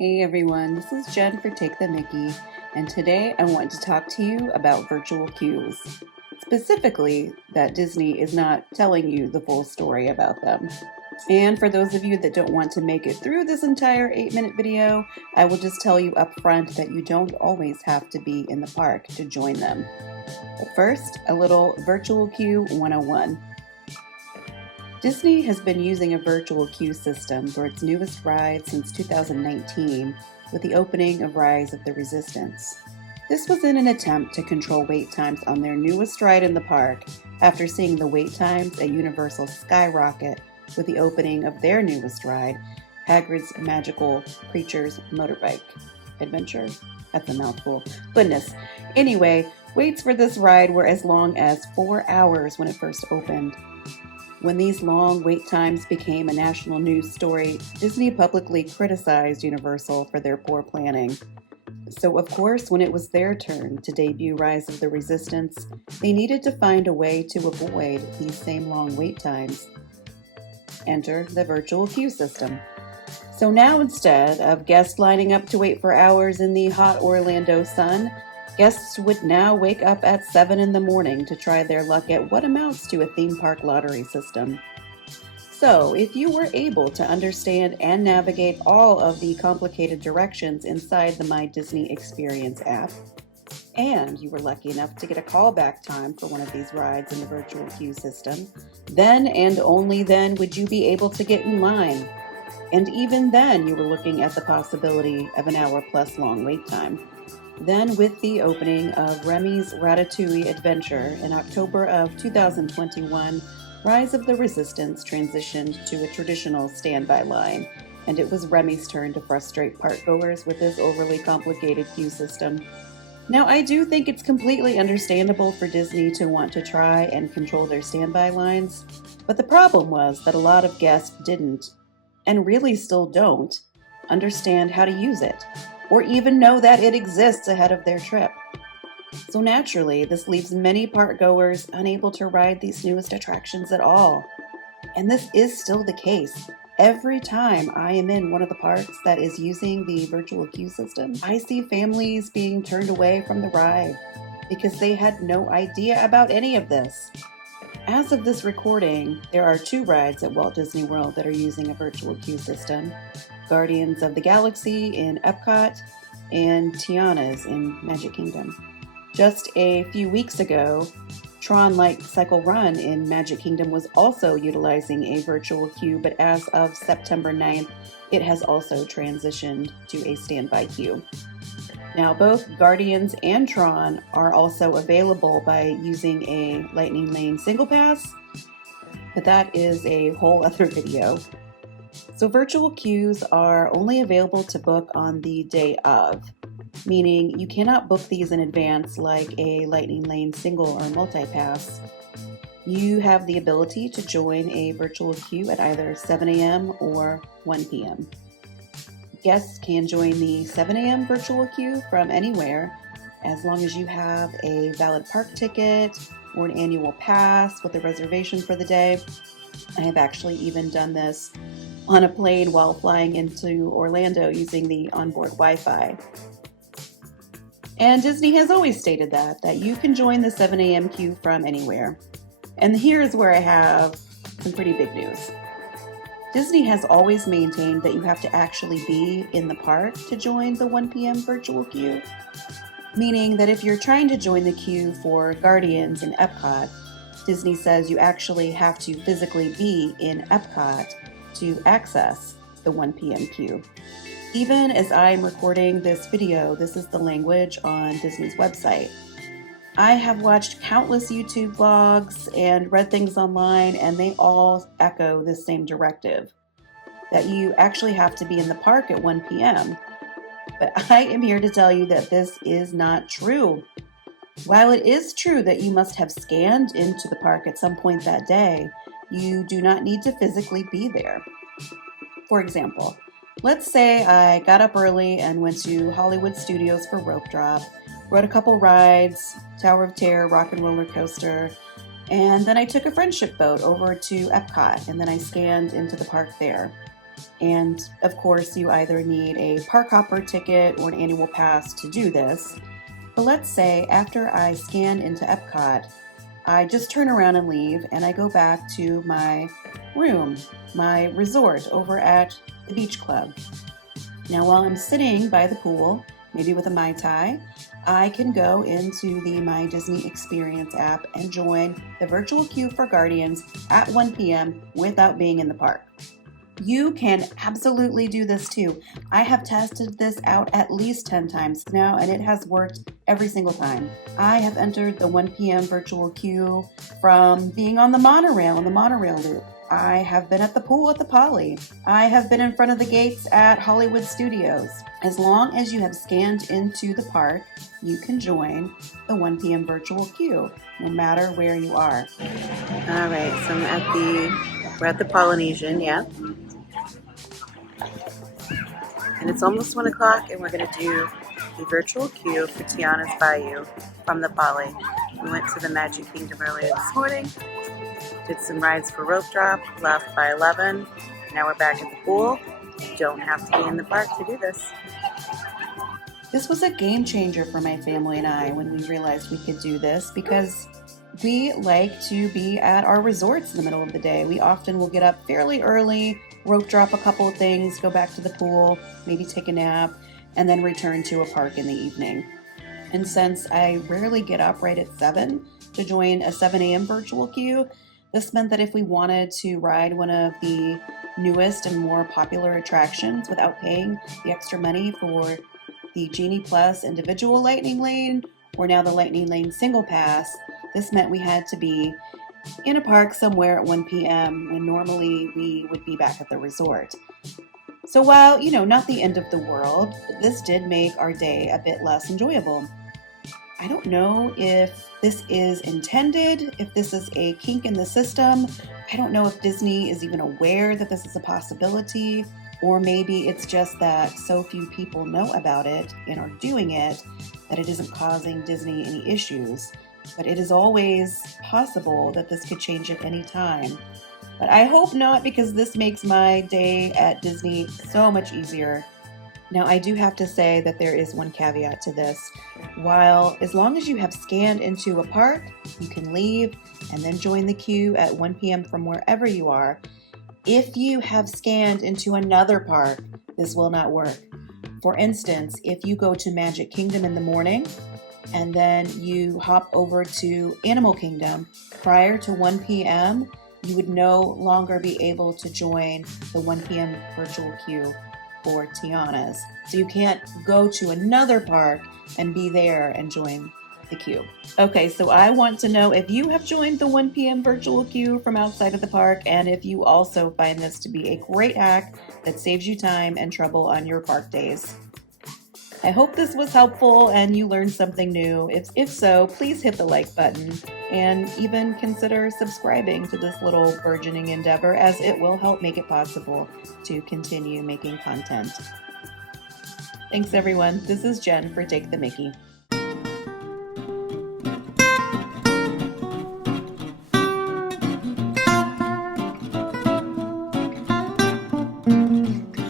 Hey everyone, this is Jen for Take the Mickey, and today I want to talk to you about virtual queues. Specifically, that Disney is not telling you the full story about them. And for those of you that don't want to make it through this entire 8-minute video, I will just tell you up front that you don't always have to be in the park to join them. But first, a little Virtual Queue 101. Disney has been using a virtual queue system for its newest ride since 2019 with the opening of Rise of the Resistance. This was in an attempt to control wait times on their newest ride in the park after seeing the wait times at Universal skyrocket with the opening of their newest ride, Hagrid's Magical Creatures Motorbike Adventure. That's a mouthful. Goodness. Anyway, waits for this ride were as long as 4 hours when it first opened. When these long wait times became a national news story, Disney publicly criticized Universal for their poor planning. So, of course, when it was their turn to debut Rise of the Resistance, they needed to find a way to avoid these same long wait times. Enter the virtual queue system. So now, instead of guests lining up to wait for hours in the hot Orlando sun, guests would now wake up at 7 in the morning to try their luck at what amounts to a theme park lottery system. So, if you were able to understand and navigate all of the complicated directions inside the My Disney Experience app, and you were lucky enough to get a callback time for one of these rides in the virtual queue system, then and only then would you be able to get in line. And even then, you were looking at the possibility of an hour plus long wait time. Then, with the opening of Remy's Ratatouille Adventure in October of 2021, Rise of the Resistance transitioned to a traditional standby line, and it was Remy's turn to frustrate parkgoers with his overly complicated queue system. Now, I do think it's completely understandable for Disney to want to try and control their standby lines, but the problem was that a lot of guests didn't, and really still don't, understand how to use it, or even know that it exists ahead of their trip. So naturally, this leaves many park goers unable to ride these newest attractions at all. And this is still the case. Every time I am in one of the parks that is using the virtual queue system, I see families being turned away from the ride because they had no idea about any of this. As of this recording, there are 2 rides at Walt Disney World that are using a virtual queue system: Guardians of the Galaxy in Epcot and Tiana's in Magic Kingdom. Just a few weeks ago, Tron Light Cycle Run in Magic Kingdom was also utilizing a virtual queue, but as of September 9th, it has also transitioned to a standby queue. Now, both Guardians and Tron are also available by using a Lightning Lane single pass, but that is a whole other video. So virtual queues are only available to book on the day of, meaning you cannot book these in advance like a Lightning Lane single or multi-pass. You have the ability to join a virtual queue at either 7 a.m. or 1 p.m. Guests can join the 7 a.m. virtual queue from anywhere as long as you have a valid park ticket or an annual pass with a reservation for the day. I have actually even done this on a plane while flying into Orlando using the onboard Wi-Fi. And Disney has always stated that you can join the 7 a.m. queue from anywhere. And here's where I have some pretty big news. Disney has always maintained that you have to actually be in the park to join the 1 p.m. virtual queue, meaning that if you're trying to join the queue for Guardians in Epcot, Disney says you actually have to physically be in Epcot to access the 1 p.m. queue. Even as I'm recording this video, this is the language on Disney's website. I have watched countless YouTube vlogs and read things online, and they all echo this same directive, that you actually have to be in the park at 1 p.m. But I am here to tell you that this is not true. While it is true that you must have scanned into the park at some point that day, you do not need to physically be there. For example, let's say I got up early and went to Hollywood Studios for Rope Drop, rode a couple rides, Tower of Terror, Rock and Roller Coaster, and then I took a friendship boat over to Epcot, and then I scanned into the park there. And of course, you either need a park hopper ticket or an annual pass to do this. But let's say after I scan into Epcot, I just turn around and leave, and I go back to my room, my resort over at the beach club. Now, while I'm sitting by the pool, maybe with a Mai Tai, I can go into the My Disney Experience app and join the virtual queue for Guardians at 1 p.m. without being in the park. You can absolutely do this too. I have tested this out at least 10 times now, and it has worked every single time. I have entered the 1 p.m. virtual queue from being on the monorail in the monorail loop. I have been at the pool at the Poly. I have been in front of the gates at Hollywood Studios. As long as you have scanned into the park, you can join the 1 p.m. virtual queue, no matter where you are. All right, so we're at the Polynesian, yeah. And it's almost 1 o'clock, and we're going to do the virtual queue for Tiana's Bayou from the Poly. We went to the Magic Kingdom earlier this morning, did some rides for rope drop, left by 11. Now we're back at the pool. You don't have to be in the park to do this. This was a game changer for my family and I when we realized we could do this, because we like to be at our resorts in the middle of the day. We often will get up fairly early, rope drop a couple of things, go back to the pool, maybe take a nap, and then return to a park in the evening. And since I rarely get up right at 7 to join a 7 a.m. virtual queue, this meant that if we wanted to ride one of the newest and more popular attractions without paying the extra money for the Genie Plus individual Lightning Lane, or now the Lightning Lane single pass, this meant we had to be in a park somewhere at 1 p.m. when normally we would be back at the resort. So while, not the end of the world, this did make our day a bit less enjoyable. I don't know if this is intended, if this is a kink in the system. I don't know if Disney is even aware that this is a possibility, or maybe it's just that so few people know about it and are doing it that it isn't causing Disney any issues. But it is always possible that this could change at any time. But I hope not, because this makes my day at Disney so much easier. Now, I do have to say that there is one caveat to this. While as long as you have scanned into a park, you can leave and then join the queue at 1 p.m. from wherever you are. If you have scanned into another park, this will not work. For instance, if you go to Magic Kingdom in the morning and then you hop over to Animal Kingdom prior to 1 p.m., you would no longer be able to join the 1 p.m. virtual queue for Tiana's. So you can't go to another park and be there and join the queue. Okay, so I want to know if you have joined the 1 p.m. virtual queue from outside of the park, and if you also find this to be a great hack that saves you time and trouble on your park days. I hope this was helpful and you learned something new. If so, please hit the like button and even consider subscribing to this little burgeoning endeavor, as it will help make it possible to continue making content. Thanks everyone. This is Jen for Take the Mickey.